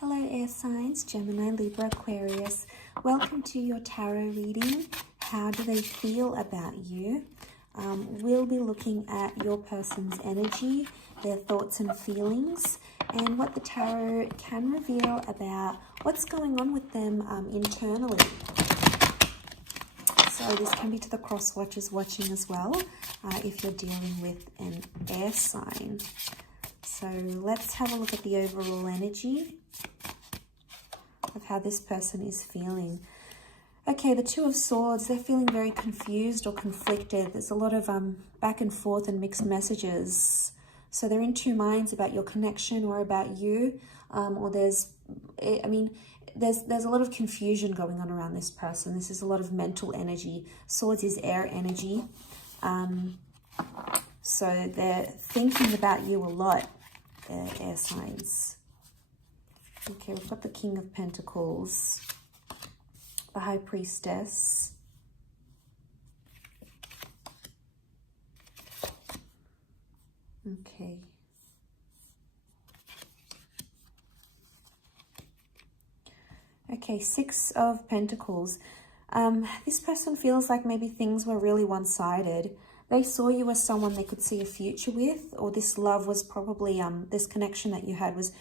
Hello air signs, Gemini, Libra, Aquarius. Welcome to your tarot reading. How do they feel about you? We'll be looking at your person's energy, their thoughts and feelings, and what the tarot can reveal about what's going on with them internally. So this can be to the cross watchers watching as well, if you're dealing with an air sign. So let's have a look at the overall energy of how this person is feeling. Okay, the Two of Swords, they're feeling very confused or conflicted. There's a lot of back and forth and mixed messages. So they're in two minds about your connection or about you. Or there's a lot of confusion going on around this person. This is a lot of mental energy. Swords is air energy. So they're thinking about you a lot, air signs. Okay, we've got the King of Pentacles, the High Priestess, okay. Okay, Six of Pentacles. This person feels like maybe things were really one-sided. They saw you as someone they could see a future with, or this love was probably, this connection that you had was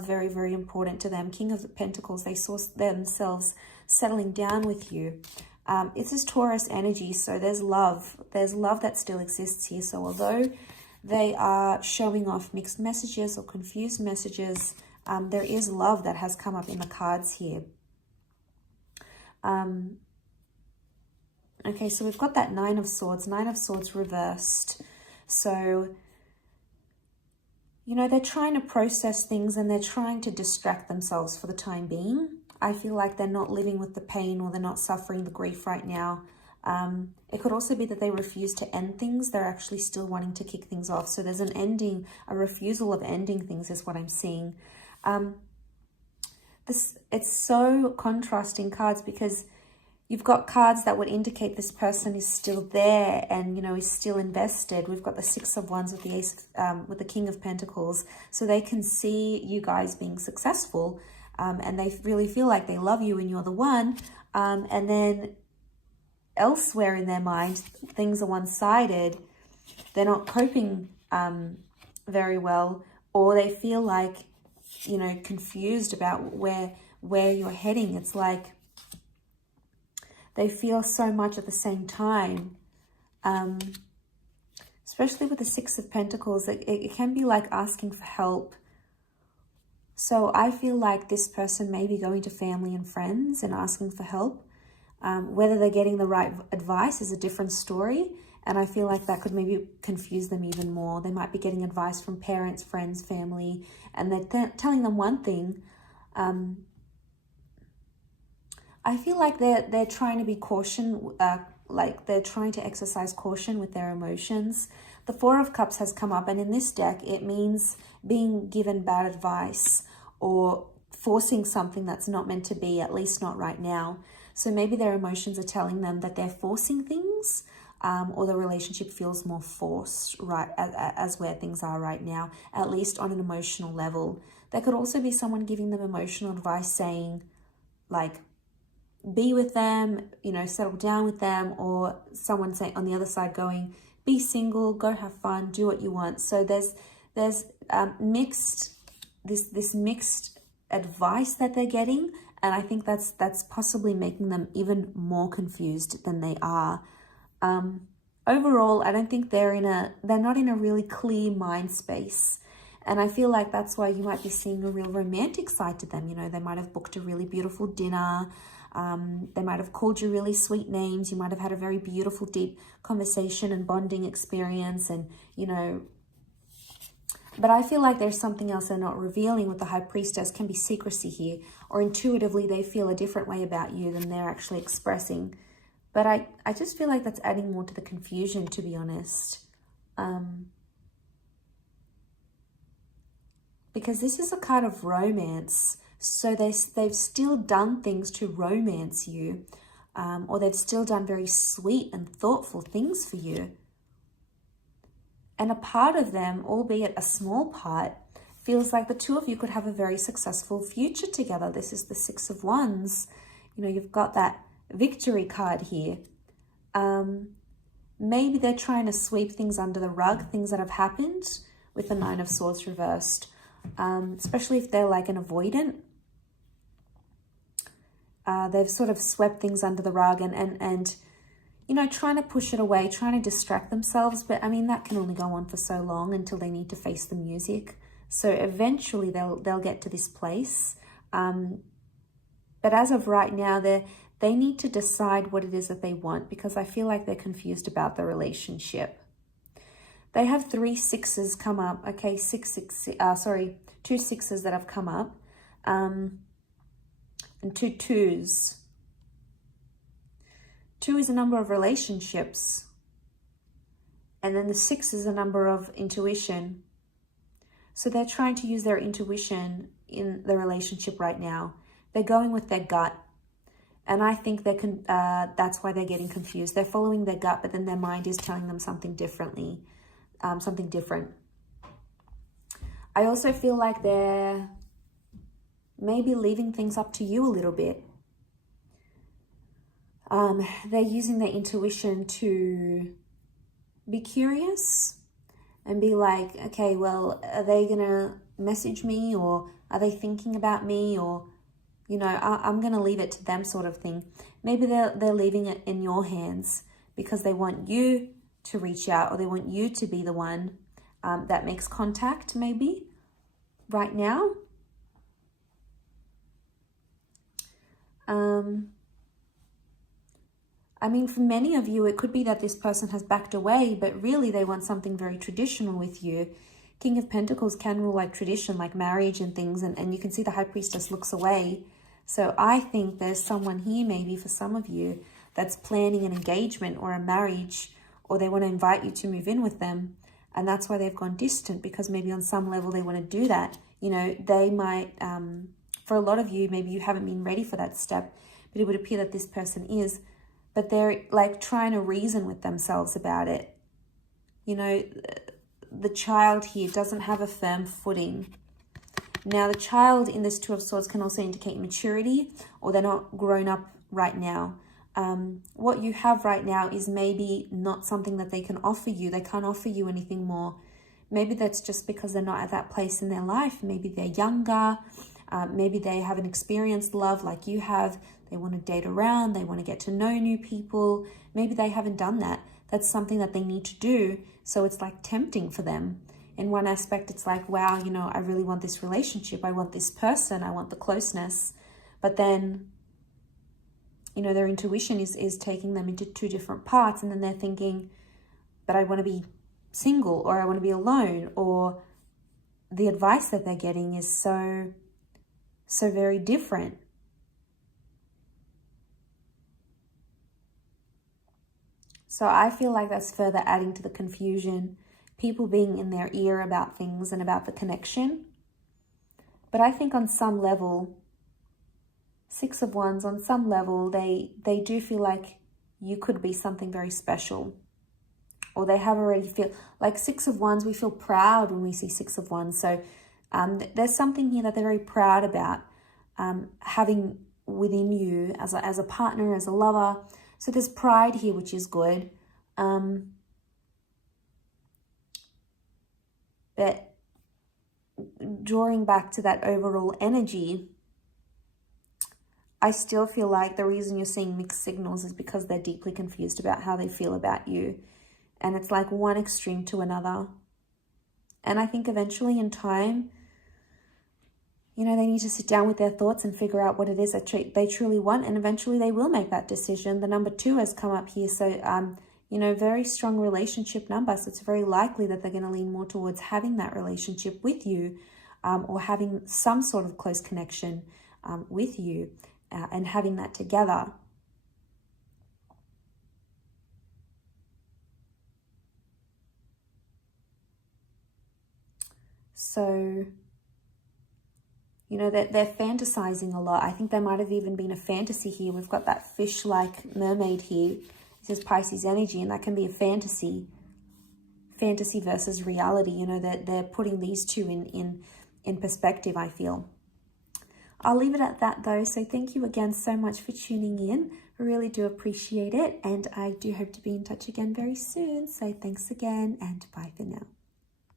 very, very important to them. King of Pentacles, they saw themselves settling down with you. It's this Taurus energy, so there's love. There's love that still exists here. So although they are showing off mixed messages or confused messages, there is love that has come up in the cards here. Okay, so we've got that Nine of Swords reversed. So, you know, they're trying to process things and they're trying to distract themselves for the time being. I feel like they're not living with the pain or they're not suffering the grief right now. It could also be that they refuse to end things. They're actually still wanting to kick things off. So there's an ending, a refusal of ending things is what I'm seeing. It's so contrasting cards because you've got cards that would indicate this person is still there and, you know, is still invested. We've got the Six of Wands with the Ace, with the King of Pentacles. So they can see you guys being successful, and they really feel like they love you and you're the one. And then elsewhere in their mind, things are one-sided. They're not coping very well, or they feel like, you know, confused about where you're heading. It's like they feel so much at the same time, especially with the Six of Pentacles. It can be like asking for help. So I feel like this person may be going to family and friends and asking for help. Whether they're getting the right advice is a different story. And I feel like that could maybe confuse them even more. They might be getting advice from parents, friends, family, and they're telling them one thing. I feel like they're trying to be like they're trying to exercise caution with their emotions. The Four of Cups has come up, and in this deck, it means being given bad advice or forcing something that's not meant to be, at least not right now. So maybe their emotions are telling them that they're forcing things, or the relationship feels more forced, right, as where things are right now, at least on an emotional level. There could also be someone giving them emotional advice saying, like, be with them, you know, settle down with them, or someone saying on the other side going, be single, go have fun, do what you want. So there's mixed advice that they're getting, and I think that's possibly making them even more confused than they are. Overall, I don't think they're not in a really clear mind space. And I feel like that's why you might be seeing a real romantic side to them. You know, they might have booked a really beautiful dinner. They might have called you really sweet names. You might have had a very beautiful, deep conversation and bonding experience. And, you know, but I feel like there's something else they're not revealing with the High Priestess. Can be secrecy here, or intuitively they feel a different way about you than they're actually expressing. But I just feel like that's adding more to the confusion, to be honest. Because this is a card of romance. So they've still done things to romance you, or they've still done very sweet and thoughtful things for you. And a part of them, albeit a small part, feels like the two of you could have a very successful future together. This is the Six of Wands. You know, you've got that victory card here. Maybe they're trying to sweep things under the rug, things that have happened, with the Nine of Swords reversed. Especially if they're like an avoidant. They've sort of swept things under the rug and you know, trying to push it away, trying to distract themselves. But I mean, that can only go on for so long until they need to face the music. So eventually they'll get to this place. But as of right now, they need to decide what it is that they want, because I feel like they're confused about the relationship. They have 3 sixes come up. Okay, 2 sixes that have come up. And 2 twos. 2 is a number of relationships. And then the 6 is a number of intuition. So they're trying to use their intuition in the relationship right now. They're going with their gut. And I think that's why they're getting confused. They're following their gut, but then their mind is telling them something different. I also feel like they're maybe leaving things up to you a little bit. They're using their intuition to be curious and be like, okay, well, are they going to message me, or are they thinking about me, or, you know, I'm going to leave it to them, sort of thing. Maybe they're leaving it in your hands because they want you to reach out, or they want you to be the one that makes contact, maybe, right now. I mean, for many of you, it could be that this person has backed away, but really they want something very traditional with you. King of Pentacles can rule like tradition, like marriage and things, and you can see the High Priestess looks away. So I think there's someone here, maybe for some of you, that's planning an engagement or a marriage, or they want to invite you to move in with them. And that's why they've gone distant, because maybe on some level they want to do that. You know, they might, for a lot of you, maybe you haven't been ready for that step, but it would appear that this person is. But they're like trying to reason with themselves about it. You know, the child here doesn't have a firm footing. Now, the child in this Two of Swords can also indicate maturity, or they're not grown up right now. What you have right now is maybe not something that they can offer you. They can't offer you anything more. Maybe that's just because they're not at that place in their life. Maybe they're younger. Maybe they haven't experienced love like you have. They want to date around. They want to get to know new people. Maybe they haven't done that. That's something that they need to do. So it's like tempting for them. In one aspect, it's like, wow, you know, I really want this relationship. I want this person. I want the closeness. But then, you know, their intuition is taking them into 2 different parts. And then they're thinking, but I want to be single, or I want to be alone, or the advice that they're getting is so very different. So I feel like that's further adding to the confusion. People being in their ear about things and about the connection. But I think on some level, 6 of Wands, on some level, they do feel like you could be something very special. Or they have already feel like 6 of Wands, we feel proud when we see 6 of Wands. So there's something here that they're very proud about having within you as a partner, as a lover. So there's pride here, which is good. But drawing back to that overall energy, I still feel like the reason you're seeing mixed signals is because they're deeply confused about how they feel about you. And it's like one extreme to another. And I think eventually in time, you know, they need to sit down with their thoughts and figure out what it is that they truly want. And eventually they will make that decision. The number 2 has come up here. So, you know, very strong relationship number. So it's very likely that they're going to lean more towards having that relationship with you, or having some sort of close connection with you, and having that together. So, you know, they're fantasizing a lot. I think there might have even been a fantasy here. We've got that fish-like mermaid here. This is Pisces energy, and that can be a fantasy versus reality. You know, they're putting these two in perspective, I feel. I'll leave it at that though. So thank you again so much for tuning in. I really do appreciate it. And I do hope to be in touch again very soon. So thanks again and bye for now.